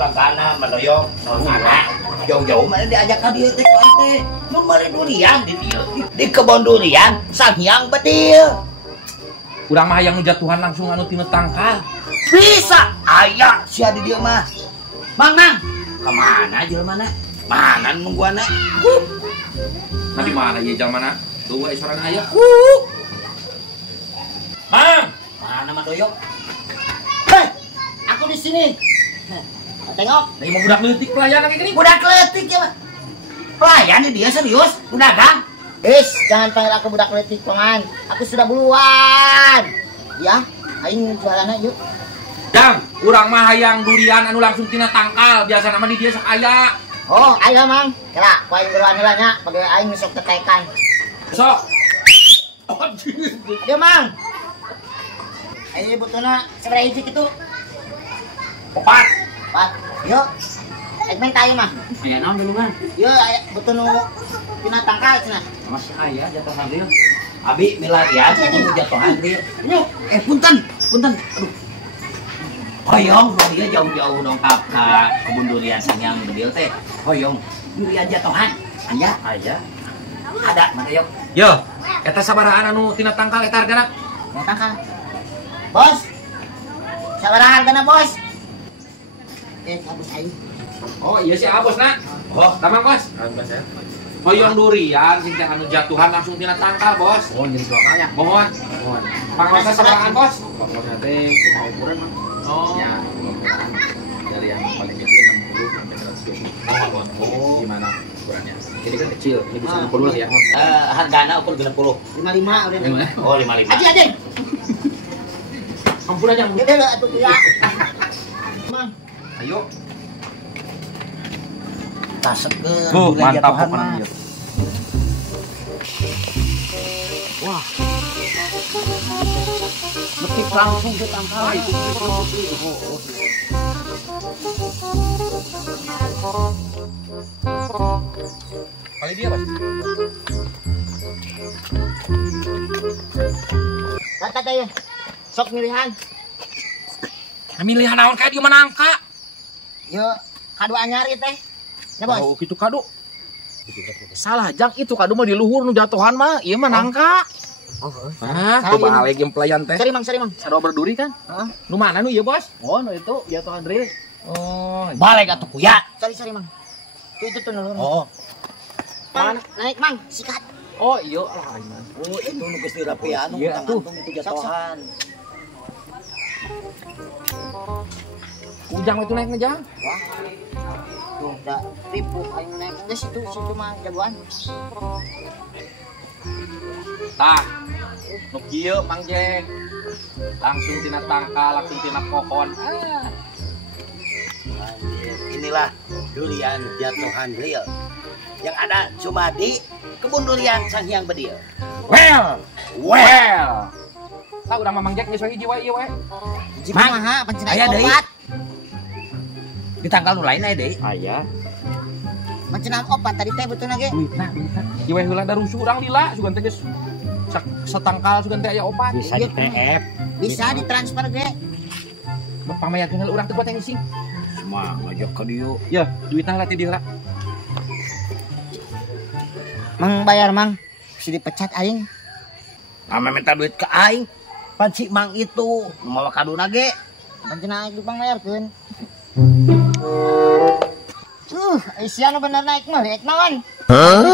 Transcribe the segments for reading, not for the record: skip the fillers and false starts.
kagana madoyong jauh-jauh mana diajak ka dieu teh ku teh mun meuli durian di dieu di kebon durian Sanghyang Bedil urang mah hayang nu jatuhan langsung anu tina tangkal bisa aya sia di dieu mah mang kemana jelema mana nungguana nah di mana ieu jamanna tuh aya sorana aya Mang mana madoyong aku di sini. Tengok. Ini mau budak leutik pelayan kayak gini. Budak leutik ya, Pak. Pelayan dia serius, budak kan? Jangan panggil aku budak leutik, Paman. Aku sudah buruan. Ya, aing jualan yuk. Jang, urang mah hayang durian anu langsung tina tangkal, biasa nama di dia sok aya. Oh, aya, Mang. Kela, ku aing buruan heula nya, pagawe aing sok tetekan. Sok. Dia, Mang. Ayo butuna sabaraha hiji kitu? 4. Yuk. Segmen tayo mah. Aya naon dulu kan? Yuk, betul nu tina tangkal cenah. Masih aya jatuhan dia. Abi milarian nu jatuhan dia. Yuk, punten. Aduh. Hoyong, dia jauh-jauh dong ka kebun durian Sanghyang Bedil teh. Hoyong, durian jatuhan. Aya. Ada mana yuk? Yo, eta sabaraha anu tina tangkal eta hargana? Tangkal. Bos. Sabaraha hargana, Bos? Abos aing. Oh iya sih abos nak. Oh, tamang bos. Abos ya. Hoyong durian sing anu jatuhan langsung tina tangkal bos. Oh jadi dua kaya. Mohon. Pangkosna sabarahan bos? Pangkosna teh kumaha ukuran mah? Oh. Ya. Dari yang paling kecil 60 sampai 120. Oh, gimana ukurannya? Jadi kan kecil, ini bisa 60 lah ya. Hargana ukur 60. 55 udah. Oh, 55. Aji. Ampun aja. Gede lah atuh ya. Mang. Ayo. Tasepkeun durian jatuhan mah. Wah. Metik langsung ke tangkal. Wah, itu kali dia, Mas. Kata teh sok milihan. Milihan naon kayak di manangka? Yo, kado anyar ieu teh. Ya, Bos. Oh, kitu kado. Salah jang itu kado mah di luhur nu jatuhan mah, ieu mah nangka. Oh, coba lagi pelayan teh. Sari Mang. Sado berduri kan? Heeh. Nu mana nu ieu, Bos? Oh, nu itu jatuhan real. Oh, balik atuh kuya. Sari Mang. Itu tuh nulur. Oh. Mang, naik Mang, sikat. Oh, iya lah, Mas. Oh, itu nu geus dirapian, nu gantung itu jatuhan. Ujang itu naik ngejang. Wah. Tuh, da tipu aing naik ke situ mah jagoan. Tah. Nu kieu Mang Jek. Langsung tina tangkal, langsung tina pohon. Anjir, inilah durian jatuhan real. Yang ada cuma di kebun durian Sanghyang Bedil. Well. Tahu udah Mang Jek geus hiji wae ieu wae. Hiji kumaha pancen aya obat. Di tangkal nu lain aya deui. Aya. Pancen obat tadi teh beutuna ge. Duitna. Ieu wae heula da rusuh urang lila sugan teh geus satangkal sugan teh aya obat. Bisa di TF. Bisa ditransfer ge. Pamayakeun urang teh buat yang ising. Mah ngajak ka dieu. Ya, duitna heula ti dieu heula. Mang bayar Mang. Si dipecat aing. Ame minta duit ke aing. Pan si Mang itu mawa kaduna ge. Pancen aing dipangbayarkeun. Isian bener naik mah, naik naon?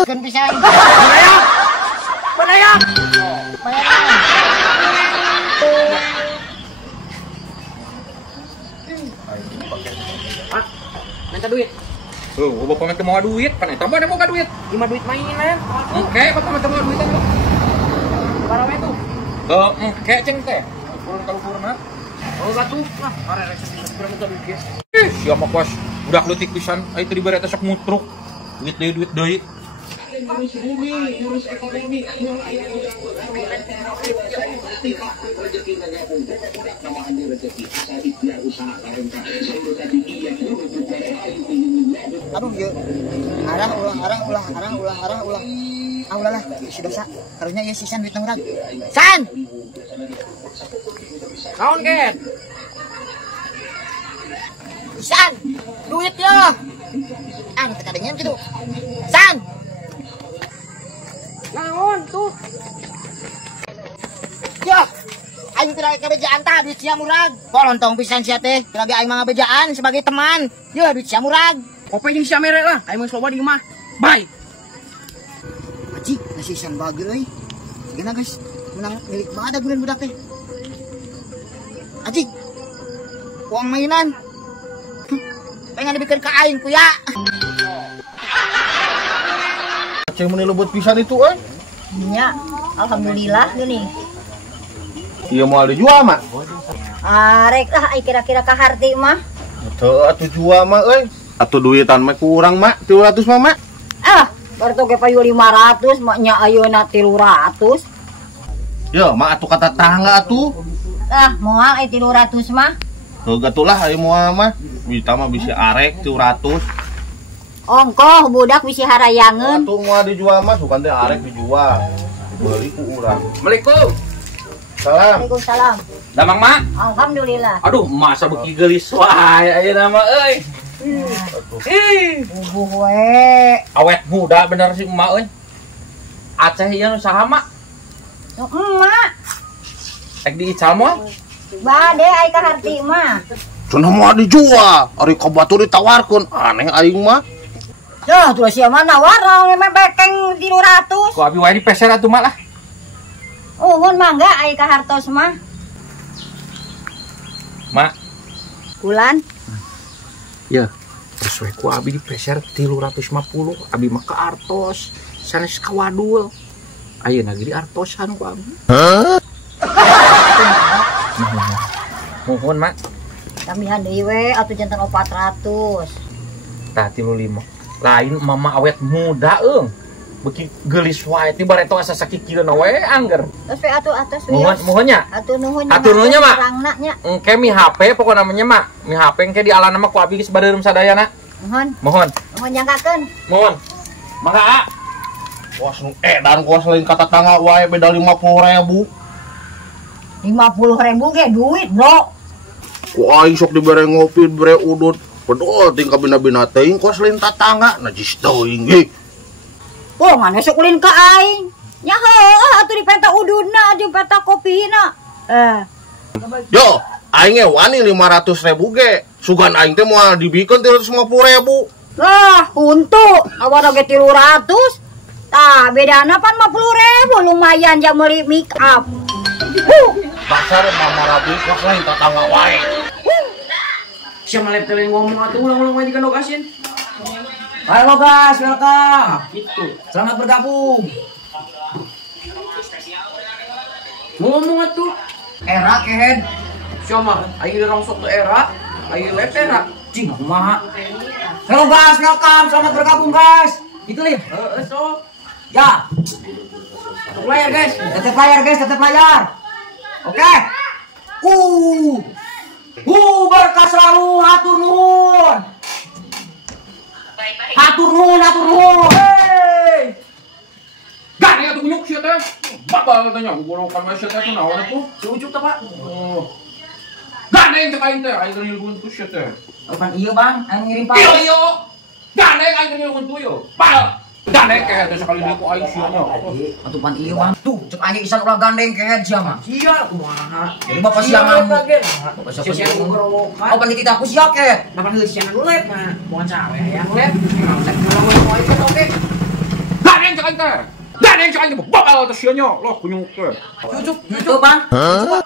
Keun pisan. Bayar. Pak, minta duit. Oh, bapak minta mau duit, pan eta mah mau duit. Cuma duit mainan. Oke, bapak minta mau duit itu. Parawe itu. Kayak ceng teh. Kurang mah. Oh, batu. Nah, are rek kurang minta duit ge. Sia mah kos budak leutik pisan, ai teu dibere teh sok mutruk. Duit deui. Ngurus ekonomi. Aduh ya. Arah ulah. Ulah lah, si dosa. Karunya ya sisan duit urang. San. Naon, Ken? San. Nyen gitu. San. Naon tuh? Ya. Aing teu kabejaan tah duit sia murag. Kolontong pisan sia teh. Teu lagi aing mah ngabejaan sebagai teman. Ya duit sia murag. Ope jeung sia mere lah. Aing mah loba di imah. Bye. Aji, nasi san bagi euy. Gimana guys? Menang milik badak guneun budak teh. Aji. Uang mainan. Pengen dibikin ke aing ku ya. Cek meni lembut pisan itu Ya, alhamdulillah gini. Iya mau ada jual mah. Arek lah ai kira-kira ka harti mah. Teu atuh jual mah Atuh duitan mah kurang mah 300 mah mak. Baru toge payu 500 maknya ayeuna 300. Ya mak atuh kata tangga atuh. Moal ai 300 mah. Heuh gatulah aya moal mah. Bita mah bisa arek 300. Ongkoh budak bisi harayangeun. Atuh moal dijual mah sukan teh arek dijual. Beli ku urang. Assalamualaikum. Salam. Waalaikumsalam. Damang mak. Alhamdulillah. Aduh, masa beki geulis wae ayeuna mah euy. Bubuh we. Awet muda bener sih emak euy. Aceh ieu nu saha mak? Nu emak. Tek diical moal. Bade ai ka harti mah. Cenah moal dijual, ari ka batu ditawarkeun. Aneh aing mah. Yah, tuh sia mah nawar bekeng 300. Ku abi wae dipeser atuh mak lah. Uhun mangga ai ka hartos mah. Mak, Bulan. ya. Sesuai ku abi dipeser 350. Abi mah ka artos, sanes ka wadul. Ayeuna ge di artosan ku abi. Mohon mak. Tambihan deui we atuh janten 400. Tah 35. Lain mama awet muda beki geulis wae ti bareto asa sakikieuna we angger. Terus we atuh atas we. Mohonnya. Atuh nuhun. Atuh nuhunnya mak. Rangna nya. Engke mi HP pokona namanya mak. Mi HP engke di alana mah ku abi geus bareurem sadayana. Mohon. Mohon. Mohon jangkakeun. Mohon. Mangga. Kos nu edan kos lain kata tangga wae beda 50.000. 50.000 ge duit, Bro. Ku aing sok dibere ngopi, dibere udut. Pedol ting ka bina-bina teuing kos lain tatangga najis teuing ge. Oh, mana sok ulin ka aing. Nya heueuh atuh dipeta ududna jeung peta kopina. Yo, aing wani 500.000 ge. Sugan aing teh moal dibikeun 350.000. Lah, untu awal oge 300. Tah, bedana pan 50.000 lumayan ja meuli make up. Pasar mama rabi kos lain tatangga wae. Siapa lepelin ngomong atuh ulang-ulang aja kan okasin. Halo guys, welcome. Gitu. Selamat bergabung. Ngomong atuh. Era kehead. Siapa? Ayo rongsok tuh era. Ayo lepera. Cing, kumaha? Halo guys, welcome. Selamat bergabung guys. Gitu ya. So. Ya. Tetep layar guys. Tetep layar guys, tetep layar. Oke. Berkah selalu, hatur nuhun. Hatur nuhun, hatur nuhun. Hey. Gane atuh bunyuk sia teh. Babal tanya gorokan we sia teh naon atuh? Si Ucup teh, Pak. Gane yang cek aing teh, aing ngilgun tuh sia teh. Bukan iya, Bang. Aing ngirim Pak. Iyo. Gane aing ngilgun tuh yo. Pal. Gane kayak teh sekali dia ku aing sia nya. Atuh pan iya, Bang. Tuh, cek aing isan ulah gandeng kehead sia mah. Sia kumaha. Jadi Bapak siangan. Bapak Sia siangan. nggerowokan. Oh, pan kita aku sia ke. Napan heus sia nulep mah. Moal cawe yang lep. Cek ngomong poe teh oke. Gane yang cek aing teh. Gane yang cek aing teh. Babal teh sia nya. Loh kunyuk teh. Cucuk, Bang. Tuh.